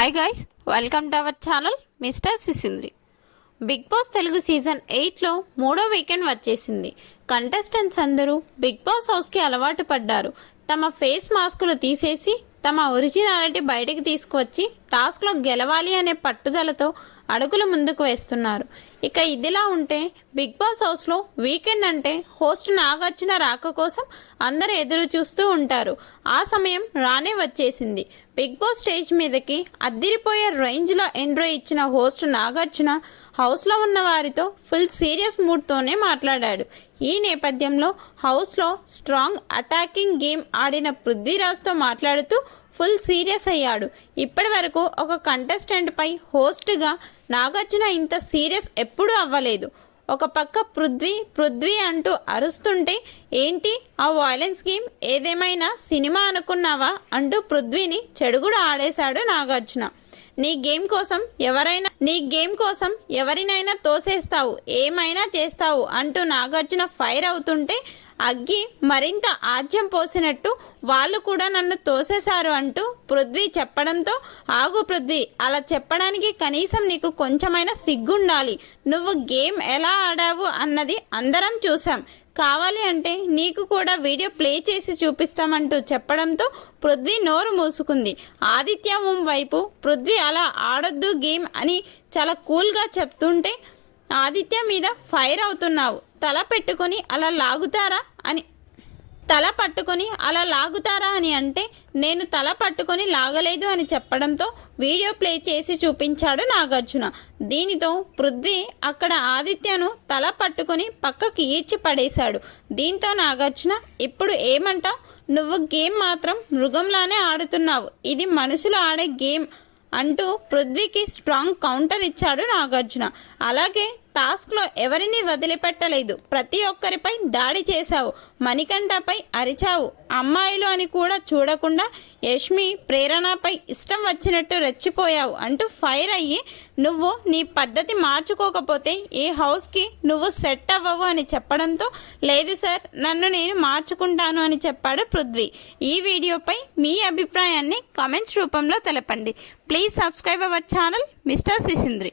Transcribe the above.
Hi guys, welcome to our channel mister Sisindri. Bigg Boss Telugu season 8లో మూడో weekend వచ్చేసింది. Contestants అందరూ బిగ్ బాస్ హౌస్కి అలవాటు పడ్డారు. తమ ఫేస్ మాస్కులు తీసేసి తమ ఒరిజినాలిటీ బయటికి తీసుకువచ్చి టాస్క్లో గెలవాలి అనే పట్టుదలతో అడుగులు ముందుకు వేస్తున్నారు. ఇక ఇదిలా ఉంటే బిగ్ బాస్ హౌస్లో వీకెండ్ అంటే హోస్ట్ నాగార్జున రాక కోసం అందరూ ఎదురు చూస్తూ ఉంటారు. ఆ సమయం రానే వచ్చేసింది. బిగ్ బాస్ స్టేజ్ మీదకి అద్దిరిపోయే రేంజ్లో ఎంట్రీ ఇచ్చిన హోస్ట్ నాగార్జున హౌస్లో ఉన్న వారితో ఫుల్ సీరియస్ మూడ్తోనే మాట్లాడాడు. ఈ నేపథ్యంలో హౌస్లో స్ట్రాంగ్ అటాకింగ్ గేమ్ ఆడిన పృథ్వీరాజ్తో మాట్లాడుతూ ఫుల్ సీరియస్ అయ్యాడు. ఇప్పటి వరకు ఒక కంటెస్టెంట్ పై హోస్ట్గా నాగార్జున ఇంత సీరియస్ ఎప్పుడూ అవ్వలేదు. ఒక పక్క పృథ్వీ అంటూ అరుస్తుంటే ఏంటి ఆ వాయిలెన్స్ గేమ్, ఏదేమైనా సినిమా అనుకున్నావా అంటూ పృథ్వీని చెడుగుడు ఆడేశాడు నాగార్జున. నీ గేమ్ కోసం ఎవరినైనా తోసేస్తావు, ఏమైనా చేస్తావు అంటూ నాగార్జున ఫైర్ అవుతుంటే అగ్గి మరింత ఆజ్యం పోసినట్టు వాళ్ళు కూడా నన్ను తోసేశారు అంటూ పృథ్వీ చెప్పడంతో, ఆగు పృథ్వీ, అలా చెప్పడానికి కనీసం నీకు కొంచెమైనా సిగ్గుండాలి. నువ్వు గేమ్ ఎలా ఆడావు అన్నది అందరం చూసాం. కావాలి అంటే నీకు కూడా వీడియో ప్లే చేసి చూపిస్తామంటూ చెప్పడంతో పృథ్వీ నోరు మూసుకుంది. ఆదిత్య ఓం వైపు పృథ్వీ అలా ఆడొద్దు గేమ్ అని చాలా కూల్గా చెప్తుంటే ఆదిత్య మీద ఫైర్ అవుతున్నావు, తల పట్టుకొని అలా లాగుతారా అని అంటే నేను తల పట్టుకొని లాగలేదు అని చెప్పడంతో వీడియో ప్లే చేసి చూపించాడు నాగార్జున. దీనితో పృథ్వీ అక్కడ ఆదిత్యను తల పట్టుకొని పక్కకి ఈడ్చి పడేశాడు. దీంతో నాగార్జున, ఇప్పుడు ఏమంటావు? నువ్వు గేమ్ మాత్రం మృగంలానే ఆడుతున్నావు, ఇది మనుషులు ఆడే గేమ్ అంటూ పృథ్వీకి స్ట్రాంగ్ కౌంటర్ ఇచ్చాడు నాగార్జున. అలాగే టాస్క్లో ఎవరిని వదిలిపెట్టలేదు, ప్రతి ఒక్కరిపై దాడి చేశావు, మణికంఠపై అరిచావు, అమ్మాయిలు అని కూడా చూడకుండా యష్మి ప్రేరణపై ఇష్టం వచ్చినట్టు రెచ్చిపోయావు అంటూ ఫైర్ అయ్యి నువ్వు నీ పద్ధతి మార్చుకోకపోతే ఈ హౌస్కి నువ్వు సెట్ అవ్వవు అని చెప్పడంతో, లేదు సార్, నన్ను నేను మార్చుకుంటాను అని చెప్పాడు పృథ్వీ. ఈ వీడియోపై మీ అభిప్రాయాన్ని కామెంట్స్ రూపంలో తెలపండి. Please subscribe our channel mister సిసింద్రి.